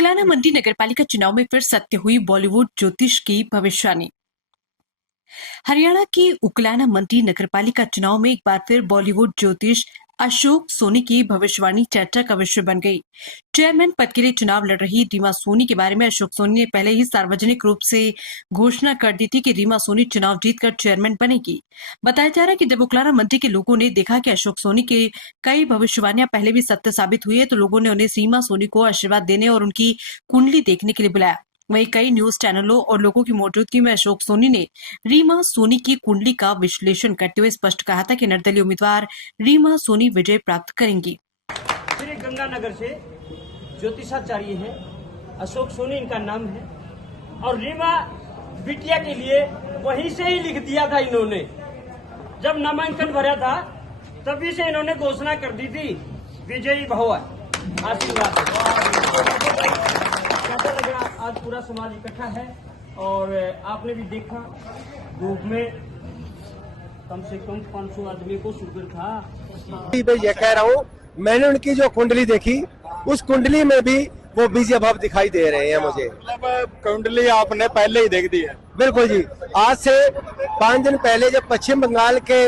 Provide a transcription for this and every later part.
उकलाना मंडी नगरपालिका चुनाव में फिर सत्य हुई बॉलीवुड ज्योतिष की भविष्यवाणी। हरियाणा की उकलाना मंडी नगरपालिका चुनाव में एक बार फिर बॉलीवुड ज्योतिष अशोक सोनी की भविष्यवाणी चर्चा का विषय बन गई। चेयरमैन पद के लिए चुनाव लड़ रही रीमा सोनी के बारे में अशोक सोनी ने पहले ही सार्वजनिक रूप से घोषणा कर दी थी कि रीमा सोनी चुनाव जीतकर चेयरमैन बनेगी। बताया जा रहा है कि जब उकलाना मंडी के लोगों ने देखा कि अशोक सोनी के कई भविष्यवाणियां पहले भी सत्य साबित हुई है, तो लोगों ने उन्हें रीमा सोनी को आशीर्वाद देने और उनकी कुंडली देखने के लिए बुलाया। वहीं कई न्यूज चैनलों और लोगों की मौजूदगी में अशोक सोनी ने रीमा सोनी की कुंडली का विश्लेषण करते हुए स्पष्ट कहा था कि निर्दलीय उम्मीदवार रीमा सोनी विजय प्राप्त करेंगी। श्री गंगानगर से ज्योतिषाचार्य है, अशोक सोनी इनका नाम है और रीमा बिटिया के लिए वहीं से ही लिख दिया था इन्होंने। जब नामांकन भरा था तभी से इन्होंने घोषणा कर दी थी विजयी भव आशीर्वाद। कैसा लग रहा, आज पूरा समाज इकट्ठा है और आपने भी देखा धूप में कम से कम 500 आदमी को शुगर था। ये कह रहा हूँ, मैंने उनकी जो कुंडली देखी उस कुंडली में भी वो विजय भाव दिखाई दे रहे हैं मुझे। कुंडली आपने पहले ही देख दी है? बिल्कुल जी। आज से 5 दिन पहले जब पश्चिम बंगाल के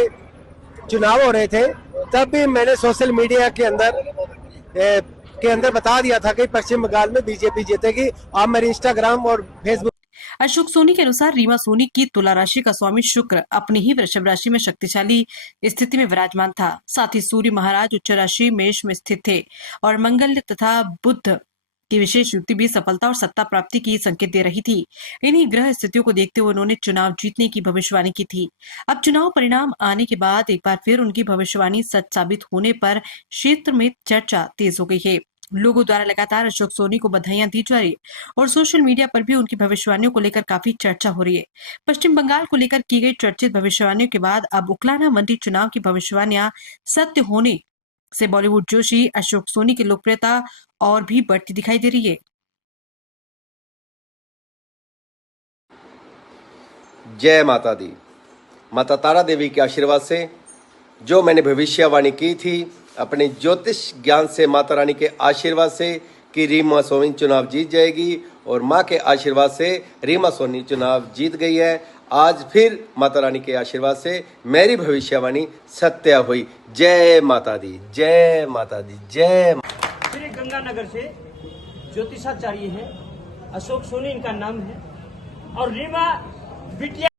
चुनाव हो रहे थे तब भी मैंने सोशल मीडिया के अंदर बता दिया था कि पश्चिम बंगाल में बीजेपी जीतेगी। आप मेरे इंस्टाग्राम और फेसबुक। अशोक सोनी के अनुसार रीमा सोनी की तुला राशि का स्वामी शुक्र अपनी ही वृषभ राशि में शक्तिशाली स्थिति में विराजमान था। साथ ही सूर्य महाराज उच्च राशि मेष में स्थित थे और मंगल तथा बुध की विशेष युक्ति भी सफलता और सत्ता प्राप्ति की संकेत दे रही थी। इन्हीं ग्रह स्थितियों को देखते हुए उन्होंने चुनाव जीतने की भविष्यवाणी की थी। अब चुनाव परिणाम आने के बाद एक बार फिर उनकी भविष्यवाणी सच साबित होने पर क्षेत्र में चर्चा तेज हो गई है। लोगों द्वारा लगातार अशोक सोनी को बधाइयां दी जा रही है और सोशल मीडिया पर भी उनकी भविष्यवाणियों को लेकर काफी चर्चा हो रही है। पश्चिम बंगाल को लेकर की गई चर्चित भविष्यवाणियों के बाद अब उकलाना मंडी चुनाव की भविष्यवाणियां सत्य होने से बॉलीवुड जोशी अशोक सोनी की लोकप्रियता और भी बढ़ती दिखाई दे रही है। जय माता दी। माता तारा देवी के आशीर्वाद से जो मैंने भविष्यवाणी की थी, अपने ज्योतिष ज्ञान से, माता रानी के आशीर्वाद से कि रीमा सोनी चुनाव जीत जाएगी और माँ के आशीर्वाद से रीमा सोनी चुनाव जीत गई है। आज फिर माता रानी के आशीर्वाद से मेरी भविष्यवाणी सत्य हुई। जय माता दी, जय माता दी, जय। श्री गंगानगर से ज्योतिषाचार्य है, अशोक सोनी इनका नाम है और रीमा बिटिया